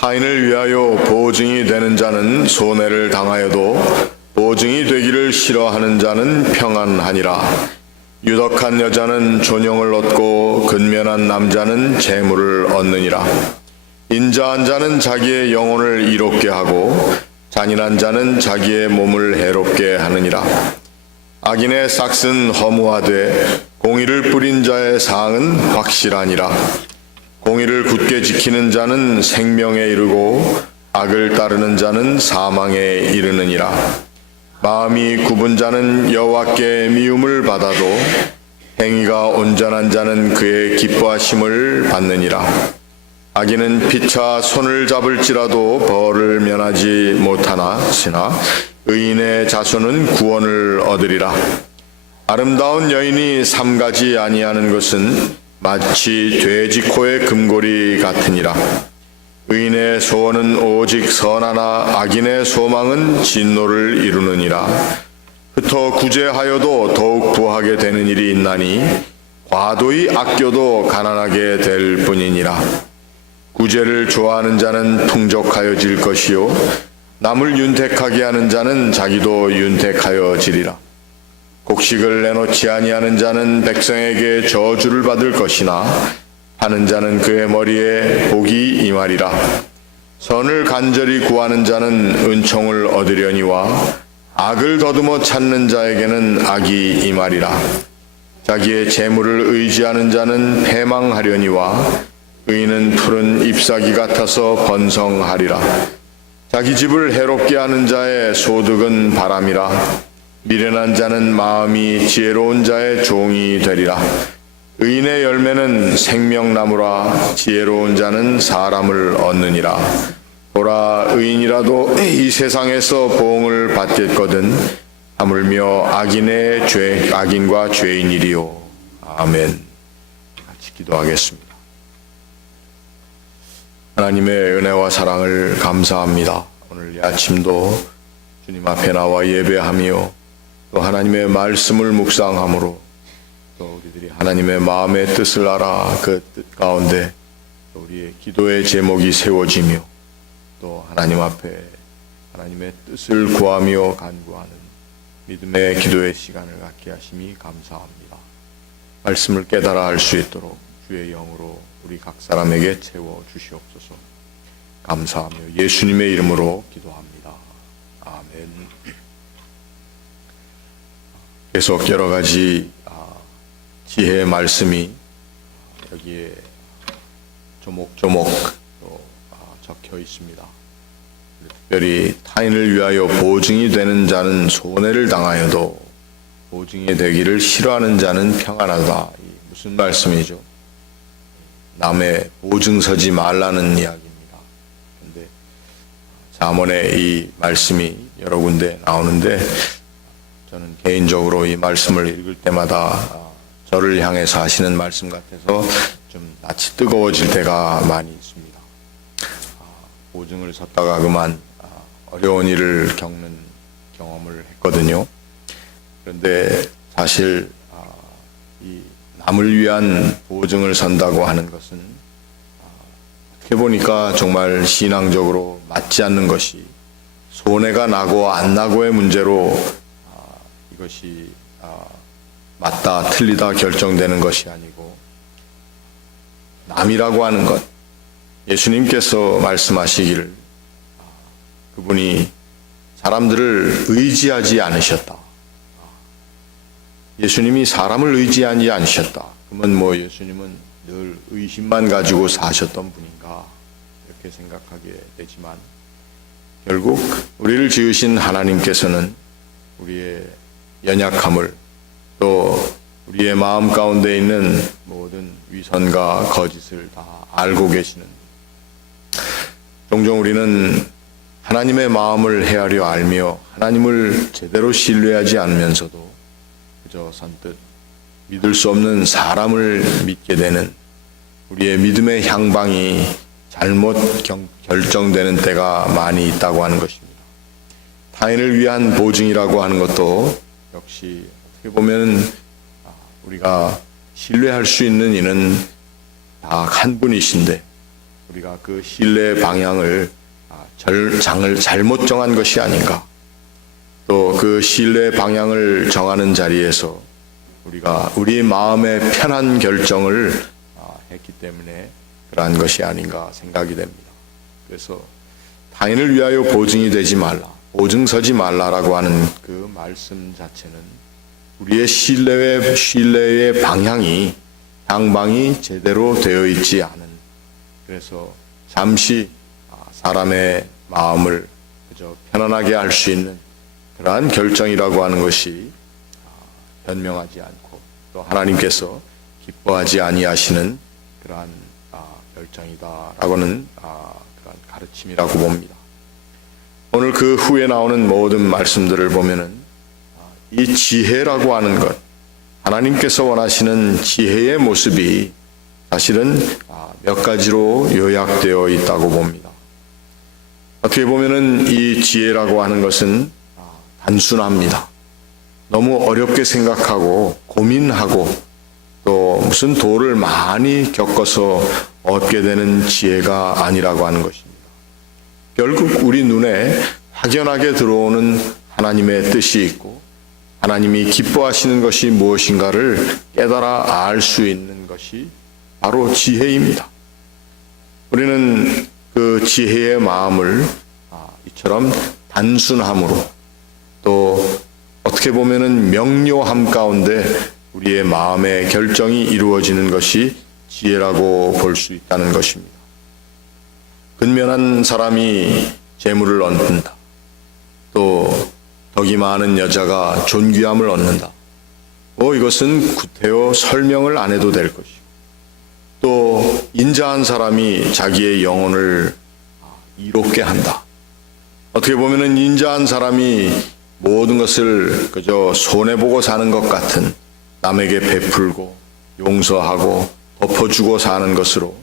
타인을 위하여 보증이 되는 자는 손해를 당하여도 보증이 되기를 싫어하는 자는 평안하니라. 유덕한 여자는 존영을 얻고 근면한 남자는 재물을 얻느니라. 인자한 자는 자기의 영혼을 이롭게 하고 잔인한 자는 자기의 몸을 해롭게 하느니라. 악인의 싹은 허무하되 공의를 뿌린 자의 사항은 확실하니라. 공의를 굳게 지키는 자는 생명에 이르고 악을 따르는 자는 사망에 이르느니라. 마음이 굽은 자는 여호와께 미움을 받아도 행위가 온전한 자는 그의 기뻐하심을 받느니라. 악인은 피차 손을 잡을지라도 벌을 면하지 못하나 의인의 자손은 구원을 얻으리라. 아름다운 여인이 삼가지 아니하는 것은 마치 돼지 코의 금고리 같으니라. 의인의 소원은 오직 선하나 악인의 소망은 진노를 이루느니라. 흩어 구제하여도 더욱 부하게 되는 일이 있나니 과도히 아껴도 가난하게 될 뿐이니라. 구제를 좋아하는 자는 풍족하여질 것이요 남을 윤택하게 하는 자는 자기도 윤택하여지리라. 곡식을 내놓지 아니하는 자는 백성에게 저주를 받을 것이나 하는 자는 그의 머리에 복이 임하리라. 선을 간절히 구하는 자는 은총을 얻으려니와 악을 더듬어 찾는 자에게는 악이 임하리라. 자기의 재물을 의지하는 자는 패망하려니와 의인은 푸른 잎사귀 같아서 번성하리라. 자기 집을 해롭게 하는 자의 소득은 바람이라. 미련한 자는 마음이 지혜로운 자의 종이 되리라. 의인의 열매는 생명나무라. 지혜로운 자는 사람을 얻느니라. 보라, 의인이라도 이 세상에서 보응을 받겠거든 하물며 악인과 죄인이리요. 아멘. 같이 기도하겠습니다. 하나님의 은혜와 사랑을 감사합니다. 오늘 이 아침도 주님 앞에 나와 예배하며 또 하나님의 말씀을 묵상함으로 또 우리들이 하나님의 마음의 뜻을 알아 그 뜻 가운데 또 우리의 기도의 제목이 세워지며 또 하나님 앞에 하나님의 뜻을 구하며 간구하는 믿음의 기도의 시간을 갖게 하심이 감사합니다. 말씀을 깨달아 알 수 있도록 주의 영으로 우리 각 사람에게 채워 주시옵소서. 감사하며 예수님의 이름으로 기도합니다. 아멘. 계속 여러 가지 지혜의 말씀이 여기에 조목조목 또 적혀 있습니다. 특별히 타인을 위하여 보증이 되는 자는 손해를 당하여도 보증이 되기를 싫어하는 자는 평안하다. 무슨 말씀이죠? 남의 보증 서지 말라는 이야기입니다. 그런데 잠언에 이 말씀이 여러 군데 나오는데 저는 개인적으로 이 말씀을 읽을 때마다 저를 향해서 하시는 말씀 같아서 좀 낯이 뜨거워질 때가 많이 있습니다. 보증을 섰다가 그만 어려운 일을 겪는 경험을 했거든요. 그런데 사실 이 남을 위한 보증을 선다고 하는 것은 어떻게 보니까 정말 신앙적으로 맞지 않는 것이 손해가 나고 안 나고의 문제로 이것이 맞다 틀리다 결정되는 것이 아니고 남이라고 하는 것, 예수님께서 말씀하시기를 그분이 사람들을 의지하지 않으셨다. 예수님이 사람을 의지하지 않으셨다. 그러면 예수님은 늘 의심만 가지고 사셨던 분인가 이렇게 생각하게 되지만 결국 우리를 지으신 하나님께서는 우리의 연약함을 또 우리의 마음 가운데 있는 모든 위선과 거짓을 다 알고 계시는, 종종 우리는 하나님의 마음을 헤아려 알며 하나님을 제대로 신뢰하지 않으면서도 그저 선뜻 믿을 수 없는 사람을 믿게 되는 우리의 믿음의 향방이 잘못 결정되는 때가 많이 있다고 하는 것입니다. 타인을 위한 보증이라고 하는 것도 역시 어떻게 보면 우리가 신뢰할 수 있는 이는 딱 한 분이신데 우리가 그 신뢰의 방향을 장을 잘못 정한 것이 아닌가. 또 그 신뢰의 방향을 정하는 자리에서 우리가 우리 마음의 편한 결정을 했기 때문에 그러한 것이 아닌가 생각이 됩니다. 그래서 타인을 위하여 보증이 되지 말라, 보증 서지 말라라고 하는 그 말씀 자체는 우리의 신뢰의 방향이 방향이 제대로 되어 있지 않은, 그래서 잠시 사람의 마음을 그저 편안하게 할 수 있는 그러한 결정이라고 하는 것이 현명하지 않고 또 하나님께서 기뻐하지 아니하시는 그러한 결정이다라고는 그러한 가르침이라고 봅니다. 오늘 그 후에 나오는 모든 말씀들을 보면은 이 지혜라고 하는 것, 하나님께서 원하시는 지혜의 모습이 사실은 몇 가지로 요약되어 있다고 봅니다. 어떻게 보면은 이 지혜라고 하는 것은 단순합니다. 너무 어렵게 생각하고 고민하고 또 무슨 도를 많이 겪어서 얻게 되는 지혜가 아니라고 하는 것입니다. 결국 우리 눈에 확연하게 들어오는 하나님의 뜻이 있고 하나님이 기뻐하시는 것이 무엇인가를 깨달아 알 수 있는 것이 바로 지혜입니다. 우리는 그 지혜의 마음을 이처럼 단순함으로 또 어떻게 보면은 명료함 가운데 우리의 마음의 결정이 이루어지는 것이 지혜라고 볼 수 있다는 것입니다. 근면한 사람이 재물을 얻는다. 또 덕이 많은 여자가 존귀함을 얻는다. 이것은 구태여 설명을 안 해도 될 것이고, 또 인자한 사람이 자기의 영혼을 이롭게 한다. 어떻게 보면은 인자한 사람이 모든 것을 그저 손해보고 사는 것 같은, 남에게 베풀고 용서하고 덮어주고 사는 것으로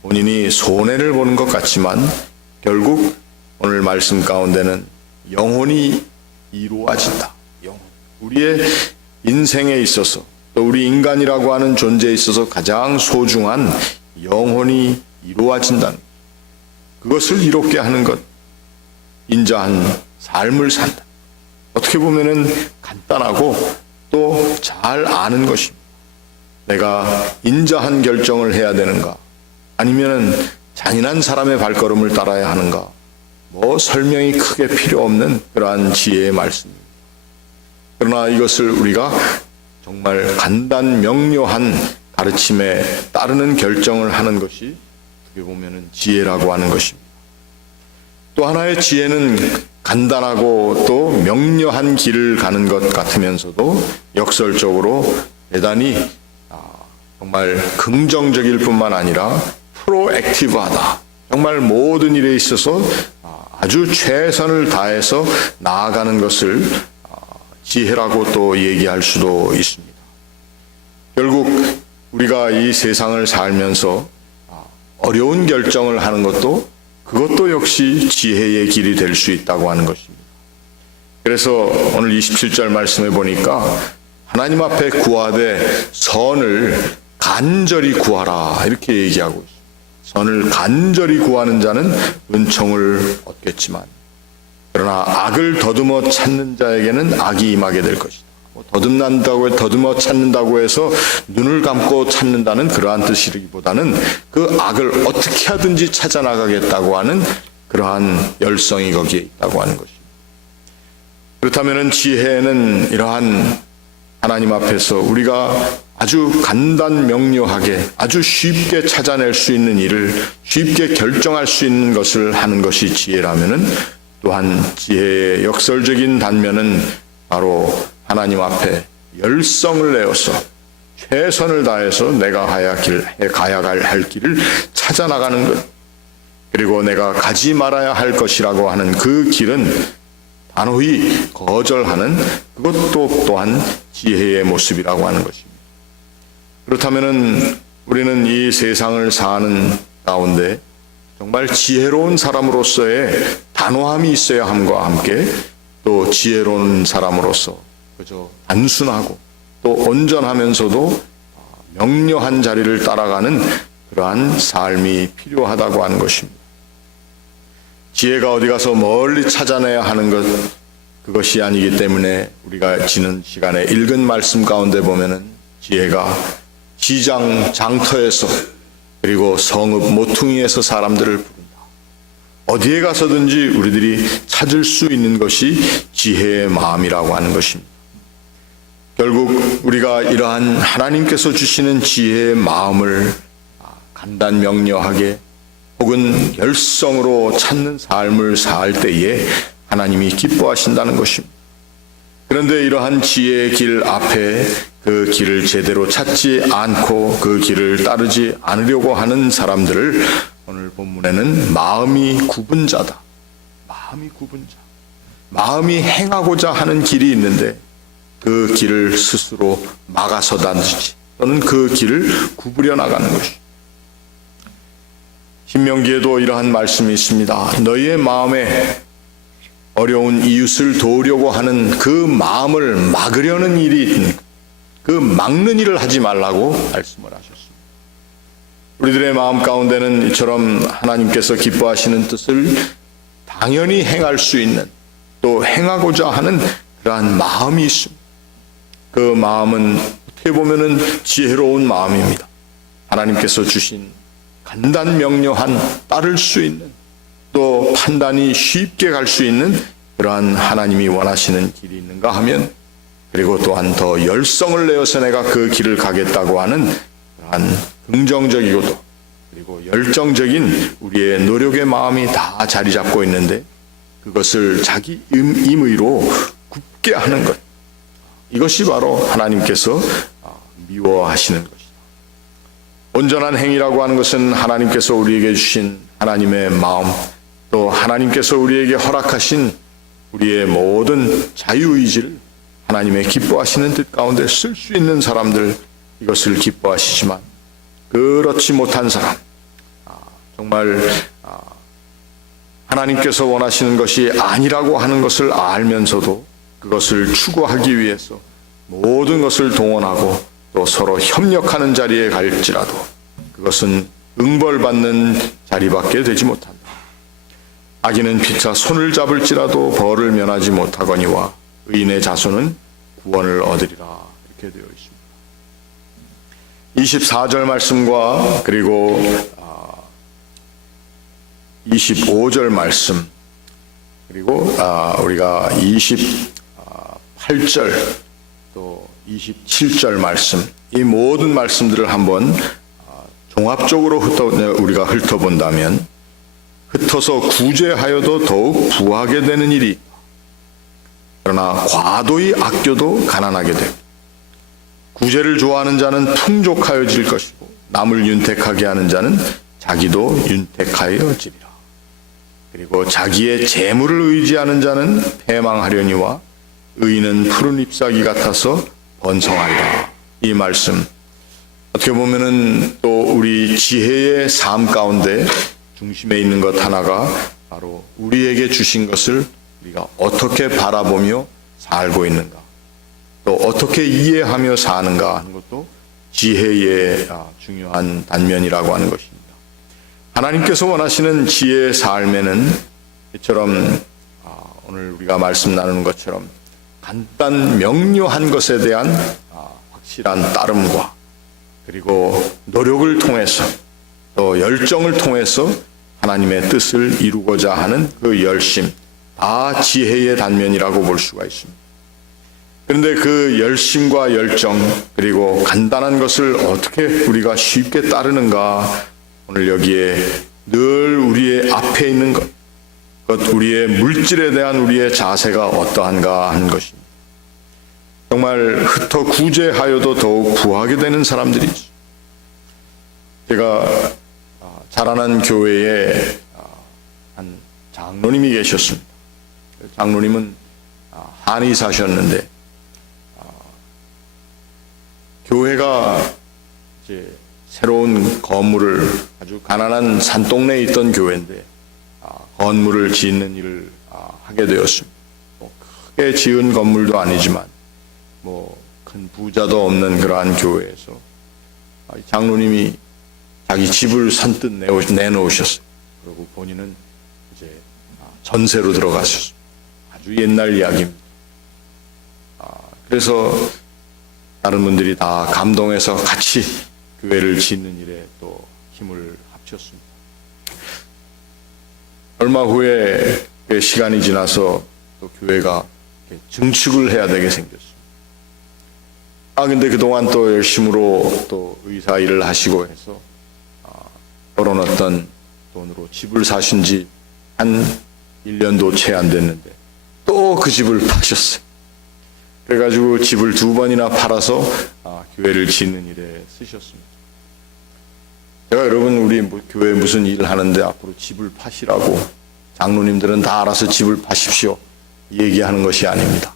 본인이 손해를 보는 것 같지만 결국 오늘 말씀 가운데는 영혼이 이루어진다. 우리의 인생에 있어서 또 우리 인간이라고 하는 존재에 있어서 가장 소중한 영혼이 이루어진다는 것. 그것을 이롭게 하는 것, 인자한 삶을 산다. 어떻게 보면은 간단하고 또 잘 아는 것입니다. 내가 인자한 결정을 해야 되는가, 아니면은 잔인한 사람의 발걸음을 따라야 하는가, 설명이 크게 필요 없는 그러한 지혜의 말씀입니다. 그러나 이것을 우리가 정말 간단 명료한 가르침에 따르는 결정을 하는 것이 어떻게 보면은 지혜라고 하는 것입니다. 또 하나의 지혜는 간단하고 또 명료한 길을 가는 것 같으면서도 역설적으로 대단히 정말 긍정적일 뿐만 아니라 프로액티브하다. 정말 모든 일에 있어서 아주 최선을 다해서 나아가는 것을 지혜라고 또 얘기할 수도 있습니다. 결국 우리가 이 세상을 살면서 어려운 결정을 하는 그것도 역시 지혜의 길이 될 수 있다고 하는 것입니다. 그래서 오늘 27절 말씀에 보니까 하나님 앞에 구하되 선을 간절히 구하라 이렇게 얘기하고 있습니다. 선을 간절히 구하는 자는 은총을 얻겠지만 그러나 악을 더듬어 찾는 자에게는 악이 임하게 될 것이다. 더듬어 찾는다고 해서 눈을 감고 찾는다는 그러한 뜻이기보다는 그 악을 어떻게 하든지 찾아나가겠다고 하는 그러한 열성이 거기에 있다고 하는 것입니다. 그렇다면 지혜는 이러한 하나님 앞에서 우리가 아주 간단 명료하게 아주 쉽게 찾아낼 수 있는 일을 쉽게 결정할 수 있는 것을 하는 것이 지혜라면은 또한 지혜의 역설적인 단면은 바로 하나님 앞에 열성을 내어서 최선을 다해서 내가 가야 할 길을 찾아나가는 것, 그리고 내가 가지 말아야 할 것이라고 하는 그 길은 단호히 거절하는 그것도 또한 지혜의 모습이라고 하는 것입니다. 그렇다면 우리는 이 세상을 사는 가운데 정말 지혜로운 사람으로서의 단호함이 있어야 함과 함께 또 지혜로운 사람으로서 그저 단순하고 또 온전하면서도 명료한 자리를 따라가는 그러한 삶이 필요하다고 하는 것입니다. 지혜가 어디 가서 멀리 찾아내야 하는 것, 그것이 아니기 때문에 우리가 지난 시간에 읽은 말씀 가운데 보면은 지혜가 시장 장터에서 그리고 성읍 모퉁이에서 사람들을 부른다. 어디에 가서든지 우리들이 찾을 수 있는 것이 지혜의 마음이라고 하는 것입니다. 결국 우리가 이러한 하나님께서 주시는 지혜의 마음을 간단명료하게 혹은 열성으로 찾는 삶을 살 때에 하나님이 기뻐하신다는 것입니다. 그런데 이러한 지혜의 길 앞에 그 길을 제대로 찾지 않고 그 길을 따르지 않으려고 하는 사람들을 오늘 본문에는 마음이 굽은 자다. 마음이 굽은 자. 마음이 행하고자 하는 길이 있는데 그 길을 스스로 막아서다든지 또는 그 길을 구부려 나가는 것이. 신명기에도 이러한 말씀이 있습니다. 너희의 마음에 어려운 이웃을 도우려고 하는 그 마음을 막으려는 일이, 그 막는 일을 하지 말라고 말씀을 하셨습니다. 우리들의 마음 가운데는 이처럼 하나님께서 기뻐하시는 뜻을 당연히 행할 수 있는, 또 행하고자 하는 그러한 마음이 있습니다. 그 마음은 어떻게 보면은 지혜로운 마음입니다. 하나님께서 주신 간단명료한, 따를 수 있는, 또 판단이 쉽게 갈 수 있는 그러한 하나님이 원하시는 길이 있는가 하면, 그리고 또한 더 열성을 내어서 내가 그 길을 가겠다고 하는 그러한 긍정적이고도 그리고 열정적인 우리의 노력의 마음이 다 자리 잡고 있는데, 그것을 자기 임의로 굽게 하는 것, 이것이 바로 하나님께서 미워하시는 것이다. 온전한 행위라고 하는 것은 하나님께서 우리에게 주신 하나님의 마음, 또 하나님께서 우리에게 허락하신 우리의 모든 자유의지를 하나님의 기뻐하시는 뜻 가운데 쓸 수 있는 사람들, 이것을 기뻐하시지만 그렇지 못한 사람, 정말 하나님께서 원하시는 것이 아니라고 하는 것을 알면서도 그것을 추구하기 위해서 모든 것을 동원하고 또 서로 협력하는 자리에 갈지라도 그것은 응벌받는 자리밖에 되지 못한다. 악인은 피차 손을 잡을지라도 벌을 면하지 못하거니와 의인의 자손은 구원을 얻으리라. 이렇게 되어 있습니다. 24절 말씀과 그리고 25절 말씀, 그리고 우리가 28절 또 27절 말씀, 이 모든 말씀들을 한번 종합적으로 우리가 훑어본다면, 흩어서 구제하여도 더욱 부하게 되는 일이, 그러나 과도히 아껴도 가난하게 되고, 구제를 좋아하는 자는 풍족하여질 것이고 남을 윤택하게 하는 자는 자기도 윤택하여지리라. 그리고 자기의 재물을 의지하는 자는 패망하려니와 의인은 푸른 잎사귀 같아서 번성하리라. 이 말씀 어떻게 보면은 또 우리 지혜의 삶 가운데 중심에 있는 것 하나가 바로 우리에게 주신 것을 우리가 어떻게 바라보며 살고 있는가, 또 어떻게 이해하며 사는가 하는 것도 지혜의 중요한 단면이라고 하는 것입니다. 하나님께서 원하시는 지혜의 삶에는 이처럼 오늘 우리가 말씀 나누는 것처럼 간단 명료한 것에 대한 확실한 따름과 그리고 노력을 통해서 또 열정을 통해서 하나님의 뜻을 이루고자 하는 그 열심, 다 지혜의 단면이라고 볼 수가 있습니다. 그런데 그 열심과 열정 그리고 간단한 것을 어떻게 우리가 쉽게 따르는가, 오늘 여기에 늘 우리의 앞에 있는 것, 우리의 물질에 대한 우리의 자세가 어떠한가 하는 것입니다. 정말 흩어 구제하여도 더욱 부하게 되는 사람들이죠. 제가 자라난 교회에 한 장로님이 계셨습니다. 장로님은 한의사셨는데 교회가 이제 새로운 건물을, 아주 가난한 산동네에 있던 교회인데 건물을 짓는 일을 하게 되었습니다. 크게 지은 건물도 아니지만 큰 부자도 없는 그러한 교회에서 장로님이 자기 집을 선뜻 내놓으셨어요. 그리고 본인은 이제 전세로 들어가셨어요. 아주 옛날 이야기입니다. 그래서 다른 분들이 다 감동해서 같이 교회를 짓는 일에 또 힘을 합쳤습니다. 얼마 후에 시간이 지나서 또 교회가 증축을 해야 되게 생겼습니다. 근데 그동안 또 열심으로 또 의사 일을 하시고 해서 벌어놨던 돈으로 집을 사신 지 한 1년도 채 안 됐는데 또 그 집을 파셨어요. 그래가지고 집을 2번이나 팔아서 교회를 짓는 일에 쓰셨습니다. 제가 여러분 우리 교회 무슨 일을 하는데 앞으로 집을 파시라고 장로님들은 다 알아서 집을 파십시오 얘기하는 것이 아닙니다.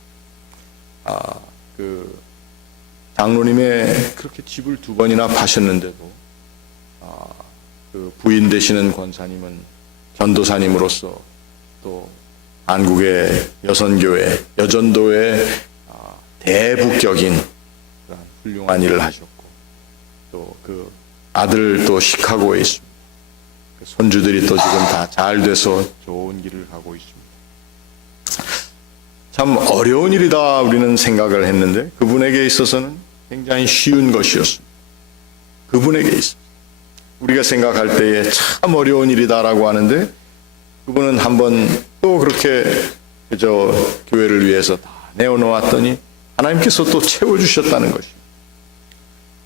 그 장로님의 그렇게 집을 2번이나 파셨는데도 그 부인 되시는 권사님은 전도사님으로서 또 한국의 여선교회, 여전도의 대부격인 그런 훌륭한 일을 하셨고 또 그 아들 또 시카고에 있습니다. 그 손주들이 또 지금 다 잘 돼서 좋은 길을 가고 있습니다. 참 어려운 일이다 우리는 생각을 했는데 그분에게 있어서는 굉장히 쉬운 것이었습니다. 그분에게 있어서 우리가 생각할 때에 참 어려운 일이다라고 하는데 그분은 한번 또 그렇게 그저 교회를 위해서 다 내어놓았더니 하나님께서 또 채워주셨다는 것입니다.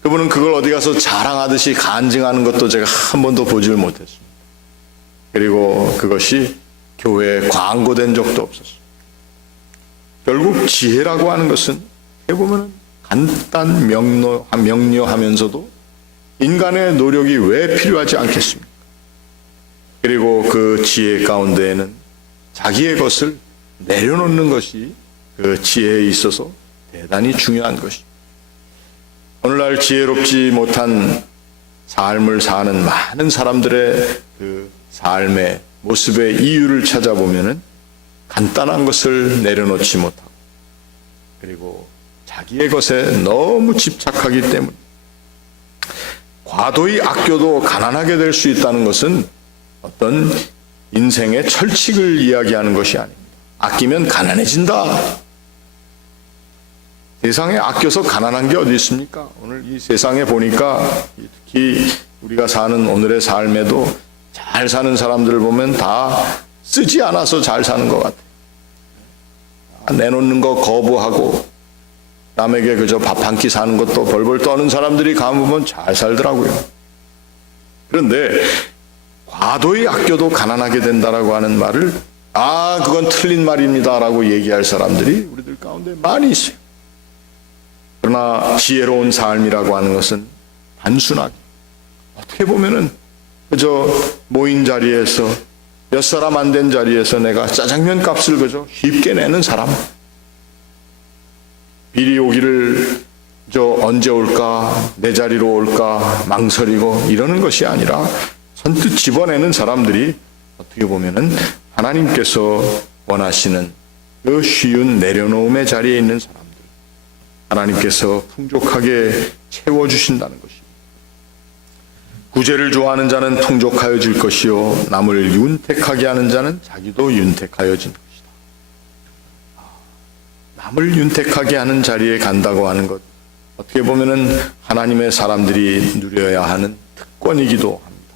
그분은 그걸 어디 가서 자랑하듯이 간증하는 것도 제가 한 번도 보질 못했습니다. 그리고 그것이 교회에 광고된 적도 없었습니다. 결국 지혜라고 하는 것은 해보면 간단 명료하면서도 인간의 노력이 왜 필요하지 않겠습니까? 그리고 그 지혜 가운데에는 자기의 것을 내려놓는 것이 그 지혜에 있어서 대단히 중요한 것입니다. 오늘날 지혜롭지 못한 삶을 사는 많은 사람들의 그 삶의 모습의 이유를 찾아보면은 간단한 것을 내려놓지 못하고 그리고 자기의 것에 너무 집착하기 때문에 과도히 아껴도 가난하게 될 수 있다는 것은 어떤 인생의 철칙을 이야기하는 것이 아닙니다. 아끼면 가난해진다. 세상에 아껴서 가난한 게 어디 있습니까? 오늘 이 세상에 보니까 특히 우리가 사는 오늘의 삶에도 잘 사는 사람들을 보면 다 쓰지 않아서 잘 사는 것 같아요. 내놓는 거 거부하고 남에게 그저 밥 한 끼 사는 것도 벌벌 떠는 사람들이 가보면 잘 살더라고요. 그런데 과도히 아껴도 가난하게 된다라고 하는 말을 그건 틀린 말입니다라고 얘기할 사람들이 우리들 가운데 많이 있어요. 그러나 지혜로운 삶이라고 하는 것은 단순하게 어떻게 보면은 그저 모인 자리에서 몇 사람 안 된 자리에서 내가 짜장면 값을 그저 쉽게 내는 사람, 비리 오기를 언제 올까, 내 자리로 올까 망설이고 이러는 것이 아니라 선뜻 집어내는 사람들이 어떻게 보면은 하나님께서 원하시는 그 쉬운 내려놓음의 자리에 있는 사람들, 하나님께서 풍족하게 채워주신다는 것입니다. 구제를 좋아하는 자는 풍족하여질 것이요 남을 윤택하게 하는 자는 자기도 윤택하여진 것이다. 남을 윤택하게 하는 자리에 간다고 하는 것 어떻게 보면은 하나님의 사람들이 누려야 하는 특권이기도 합니다.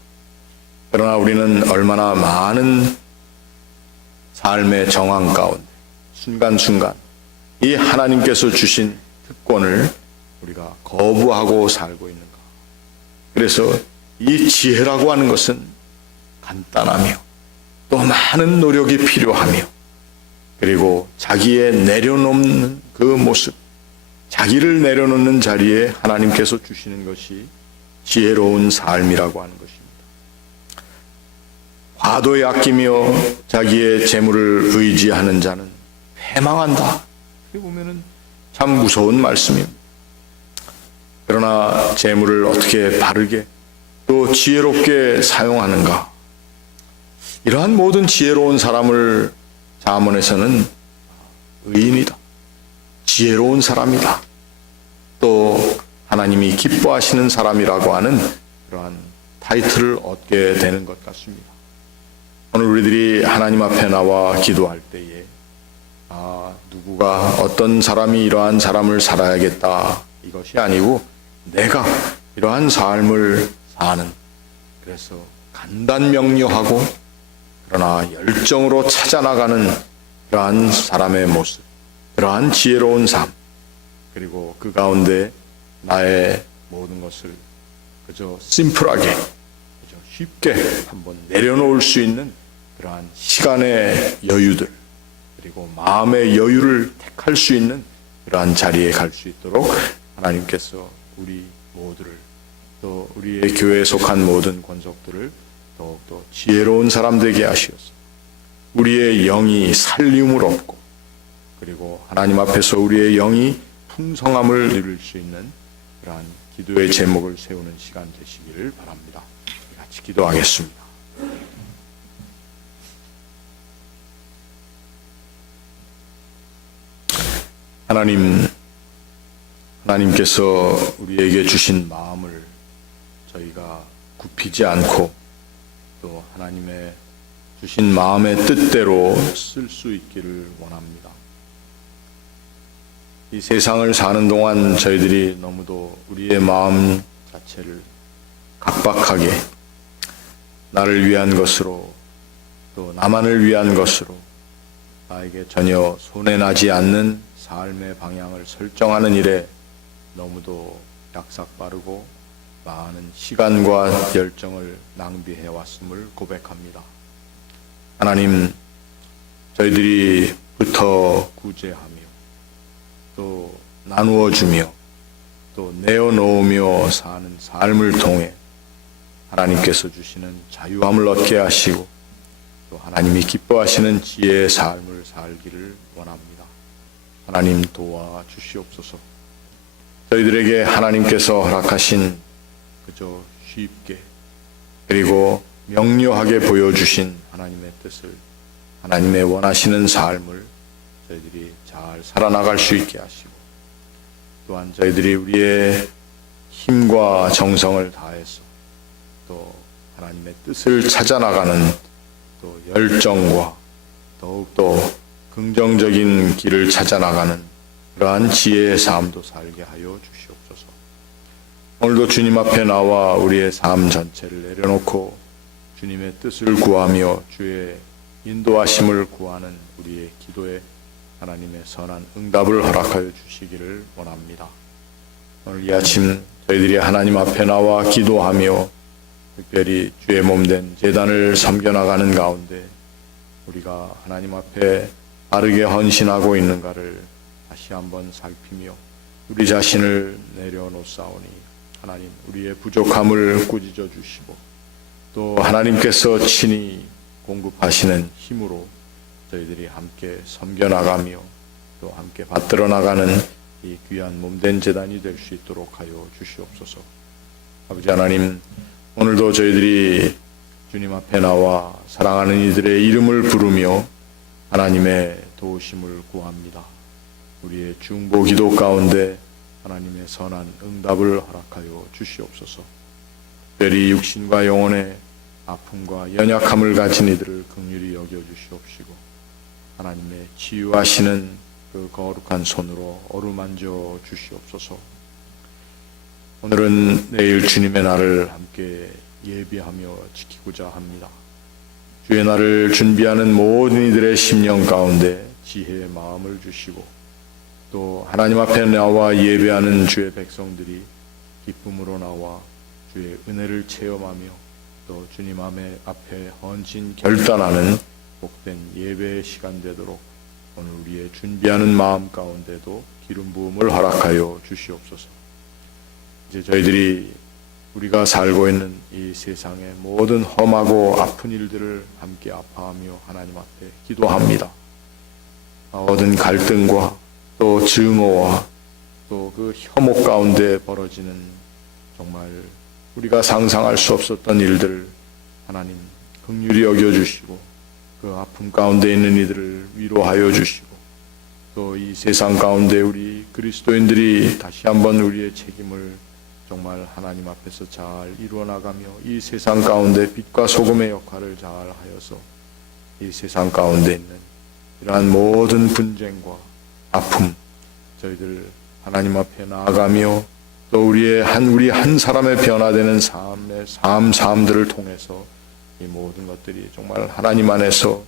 그러나 우리는 얼마나 많은 삶의 정황 가운데 순간순간 이 하나님께서 주신 특권을 우리가 거부하고 살고 있는가. 그래서 이 지혜라고 하는 것은 간단하며 또 많은 노력이 필요하며 그리고 자기의 내려놓는 그 모습, 자기를 내려놓는 자리에 하나님께서 주시는 것이 지혜로운 삶이라고 하는 것입니다. 과도히 아끼며 자기의 재물을 의지하는 자는 패망한다. 이렇게 보면은 참 무서운 말씀입니다. 그러나 재물을 어떻게 바르게 또 지혜롭게 사용하는가? 이러한 모든 지혜로운 사람을 잠언에서는 의인이다. 지혜로운 사람이다. 또 하나님이 기뻐하시는 사람이라고 하는 그러한 타이틀을 얻게 되는 것 같습니다. 오늘 우리들이 하나님 앞에 나와 기도할 때에 누구가 어떤 사람이 이러한 삶을 살아야겠다 이것이 아니고 내가 이러한 삶을 사는, 그래서 간단명료하고 그러나 열정으로 찾아나가는 그러한 사람의 모습, 그러한 지혜로운 삶, 그리고 그 가운데 나의 모든 것을 그저 심플하게, 그저 쉽게 한번 내려놓을 수 있는 그러한 시간의 여유들, 그리고 마음의 여유를 택할 수 있는 그러한 자리에 갈 수 있도록 하나님께서 우리 모두를, 또 우리의 교회에 속한 모든 권속들을 더욱더 지혜로운 사람 되게 하시옵소서. 우리의 영이 살림을 얻고, 그리고 하나님 앞에서 우리의 영이 풍성함을 이룰 수 있는 그러한 기도의 제목을 세우는 시간 되시기를 바랍니다. 같이 기도하겠습니다. 하나님께서 우리에게 주신 마음을 저희가 굽히지 않고 또 하나님의 주신 마음의 뜻대로 쓸 수 있기를 원합니다. 이 세상을 사는 동안 저희들이 너무도 우리의 마음 자체를 각박하게 나를 위한 것으로, 또 나만을 위한 것으로, 나에게 전혀 손해나지 않는 삶의 방향을 설정하는 일에 너무도 약삭빠르고 많은 시간과 열정을 낭비해 왔음을 고백합니다. 하나님, 저희들이부터 구제하며 또 나누어 주며 또 내어놓으며 사는 삶을 통해 하나님께서 주시는 자유함을 얻게 하시고 또 하나님이 기뻐하시는 지혜의 삶을 살기를 원합니다. 하나님 도와주시옵소서. 저희들에게 하나님께서 허락하신 그저 쉽게 그리고 명료하게 보여주신 하나님의 뜻을, 하나님의 원하시는 삶을 저희들이 잘 살아나갈 수 있게 하시고, 또한 저희들이 우리의 힘과 정성을 다해서 또 하나님의 뜻을 찾아나가는 또 열정과 더욱더 긍정적인 길을 찾아나가는 그러한 지혜의 삶도 살게 하여 주시옵소서. 오늘도 주님 앞에 나와 우리의 삶 전체를 내려놓고 주님의 뜻을 구하며 주의 인도하심을 구하는 우리의 기도에 하나님의 선한 응답을 허락하여 주시기를 원합니다. 오늘 이 아침 저희들이 하나님 앞에 나와 기도하며 특별히 주의 몸된 제단을 섬겨나가는 가운데 우리가 하나님 앞에 바르게 헌신하고 있는가를 다시 한번 살피며 우리 자신을 내려놓사오니 하나님, 우리의 부족함을 꾸짖어 주시고 또 하나님께서 친히 공급하시는 힘으로 저희들이 함께 섬겨나가며 또 함께 받들어 나가는 이 귀한 몸된 제단이 될 수 있도록 하여 주시옵소서. 아버지 하나님, 오늘도 저희들이 주님 앞에 나와 사랑하는 이들의 이름을 부르며 하나님의 도우심을 구합니다. 우리의 중보 기도 가운데 하나님의 선한 응답을 허락하여 주시옵소서. 특별히 육신과 영혼의 아픔과 연약함을 가진 이들을 긍휼히 여겨 주시옵시고 하나님의 치유하시는 그 거룩한 손으로 어루만져 주시옵소서. 오늘은 내일 주님의 날을 함께 예비하며 지키고자 합니다. 주의 날을 준비하는 모든 이들의 심령 가운데 지혜의 마음을 주시고 또 하나님 앞에 나와 예배하는 주의 백성들이 기쁨으로 나와 주의 은혜를 체험하며 또 주님 앞에 헌신 결단하는 복된 예배의 시간 되도록 오늘 우리의 준비하는 마음 가운데도 기름 부음을 허락하여 주시옵소서. 이제 저희들이 우리가 살고 있는 이 세상의 모든 험하고 아픈 일들을 함께 아파하며 하나님 앞에 기도합니다. 모든 갈등과 또 증오와 또 그 혐오 가운데 벌어지는 정말 우리가 상상할 수 없었던 일들을 하나님 긍휼히 여겨주시고 그 아픔 가운데 있는 이들을 위로하여 주시고 또 이 세상 가운데 우리 그리스도인들이 다시 한번 우리의 책임을 정말 하나님 앞에서 잘 이루어나가며 이 세상 가운데 빛과 소금의 역할을 잘 하여서 이 세상 가운데 있는 이러한 모든 분쟁과 아픔, 저희들 하나님 앞에 나아가며 또 우리 한 사람의 변화되는 삶들을 통해서 이 모든 것들이 정말 하나님 안에서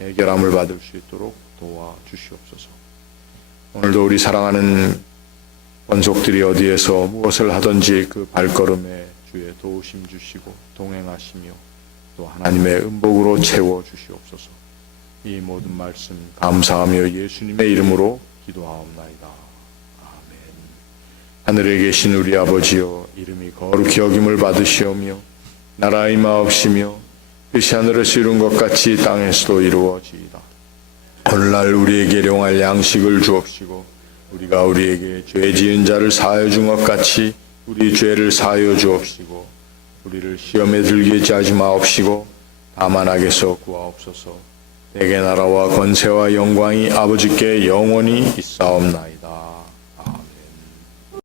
해결함을 받을 수 있도록 도와주시옵소서. 오늘도 우리 사랑하는 권속들이 어디에서 무엇을 하든지 그 발걸음에 주의 도우심 주시고 동행하시며 또 하나님의 은복으로 채워주시옵소서. 이 모든 말씀 감사하며 예수님의 이름으로 기도하옵나이다. 아멘. 하늘에 계신 우리 아버지여, 이름이 거룩히 여김을 받으시오며 나라의 임하옵시며 뜻이 하늘에서 이룬 것 같이 땅에서도 이루어지이다. 오늘날 우리에게 일용할 양식을 주옵시고 우리가 우리에게 죄 지은 자를 사하여 준 것 같이 우리 죄를 사하여 주옵시고 우리를 시험에 들게 하지 마옵시고 다만 악에서 구하옵소서. 대개 나라와 권세와 영광이 아버지께 영원히 있사옵나이다.